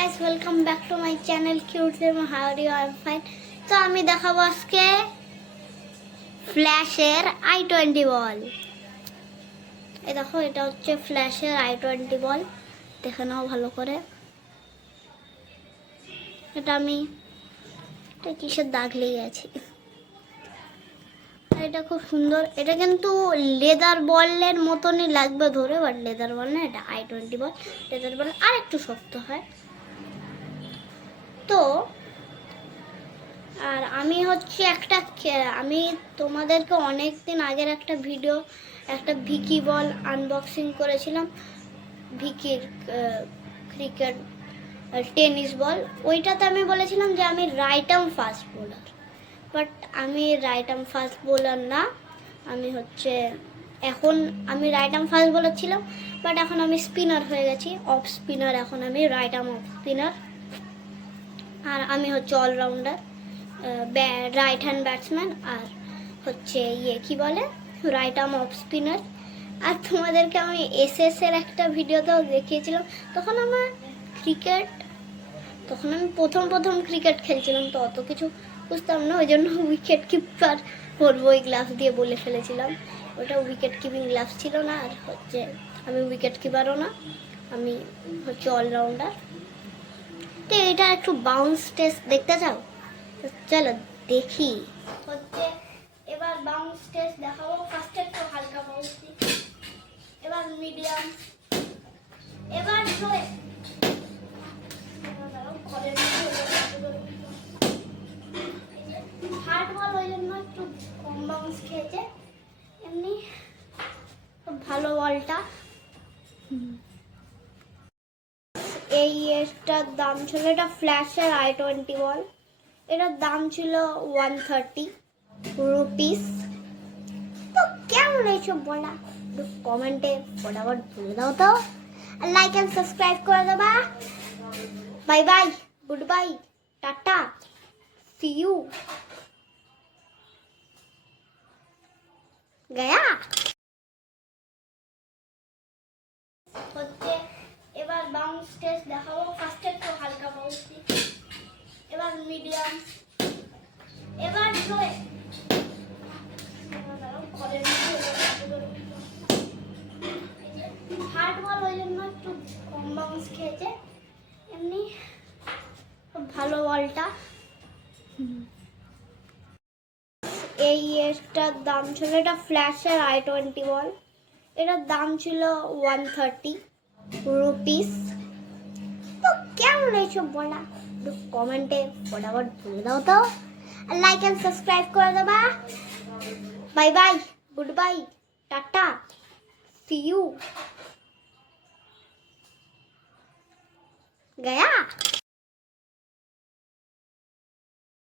guys, welcome back to my channel Cute Sim. How are you? I'm fine. তো আমি দেখাবো আজকে ফ্ল্যাশের i20 বল। এই দেখো, এটা হচ্ছে ফ্ল্যাশের i20 বল। দেখে নাও ভালো করে। এটা কিসের দাগ লেগে আছে। এটা খুব সুন্দর। এটা কিন্তু লেদার বলের মতনই লাগবে ধরে, বাট লেদার বল না, এটা i20 বল। লেদার বল আর একটু শক্ত হয়। তো আর আমি তোমাদেরকে অনেক দিন আগের একটা ভিডিও, একটা ভিকি বল আনবক্সিং করেছিলাম। ভিকির ক্রিকেট টেনিস বল। ওইটাতে আমি বলেছিলাম যে আমি right arm fast bowler, but আমি রাইট আর্ম ফাস্ট বোলার না। এখন আমি রাইট আর্ম ফাস্ট বোলার ছিলাম, বাট এখন আমি স্পিনার হয়ে গেছি, অফ স্পিনার। এখন আমি রাইট আর্ম অফ স্পিনার, আর আমি হচ্ছে অলরাউন্ডার, রাইট হ্যান্ড ব্যাটসম্যান, আর হচ্ছে কি বলে রাইট আর্ম অফ স্পিনার। আর তোমাদেরকে আমি এসএসের একটা ভিডিওতেও দেখিয়েছিলাম। তখন আমি প্রথম ক্রিকেট খেলছিলাম, তো অত কিছু বুঝতাম না, ওই জন্য উইকেট কিপার করবো ওই গ্লাভস দিয়ে বলে ফেলেছিলাম। ওটা উইকেট কিপিং গ্লাভস ছিল না। আর আমি উইকেট কিপারও না, আমি অলরাউন্ডার। তো এটা একটু বাউন্স টেস্ট দেখতে চাও? চলো দেখি। এবার বাউন্স টেস্ট দেখাবো। ফার্স্টে একটু হালকা বাউন্স দিই, এবার মিডিয়াম, এবার জোরে। হার্ড বল ওই জন্য একটু কম বাউন্স খেয়েছে, এমনি ভালো বলটা। এটার দাম ছিল, এটা ফ্ল্যাশের i20 বল। এটার দাম ছিল 130 রুপিস। তো কেমন এইসব বলা কমেন্টে ফটাফট বলে দাও তো, লাইক এন্ড সাবস্ক্রাইব করে দেবা। Bye bye, good bye, tata, see you, গয়া। এবার বাউন্স টেস্ট দেখাবো। ফার্স্টে একটু হালকা বাউন্স দিই, এবার মিডিয়াম, এবার জোরে। হার্ড বল ওই জন্য একটু কম বাউন্স খেয়েছে, এমনি ভালো বলটা। এটার দাম ছিল, এটা ফ্ল্যাশের i20 বল। এটার দাম ছিল 130 রুপিস। তো কেমন এইসব বলা কমেন্টে ফটাফট বলে দাও তো, লাইক এন্ড সাবস্ক্রাইব করে দেবা। Bye bye, good bye, tata, see you, Gaya.